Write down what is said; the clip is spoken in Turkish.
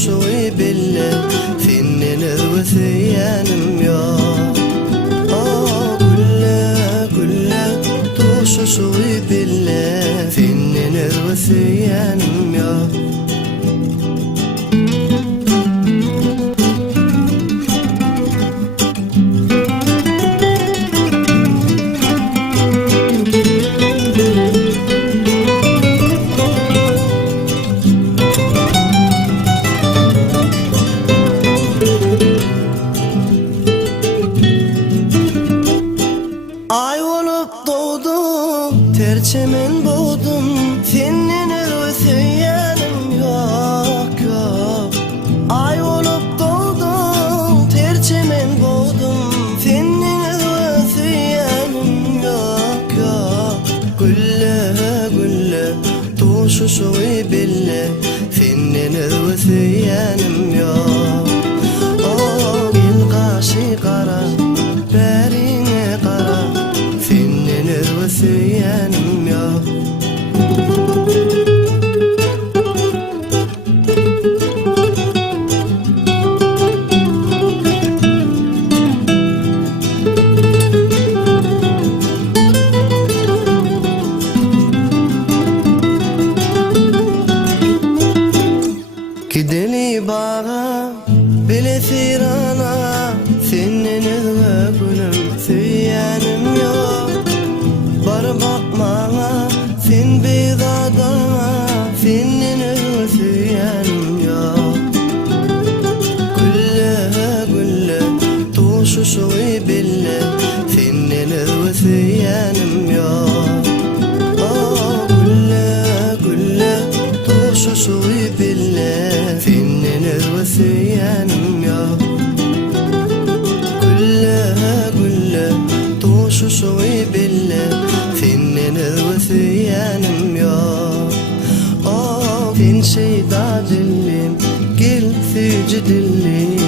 توشوي بالله فيني نروثيانم يا كله توشوي بالله فيني نروثيانم يا Ay olup doğdum, terçemen boğdum, senin özleyenim yok yok. Ay olup doğdum, terçemen boğdum, senin özleyenim yok yok. Gülle tuşuşu bille, senin özleyenim yok. Oh gel kaşı kara, berine kara, Nirvasiyanım yok. Gideli bağa bile sirana, senin gülüm süyenim yok. Bar bakmana, sen bezadana, senin özleyenim yok. Gülle tuşuşu bille, senin özleyenim yok. Oh gülle tuşuşu bille, senin özleyenim yok. Gülle tuşuşu bille, senin özleyenim yok. Oh fin şeyda dillim, gel sücü dillim.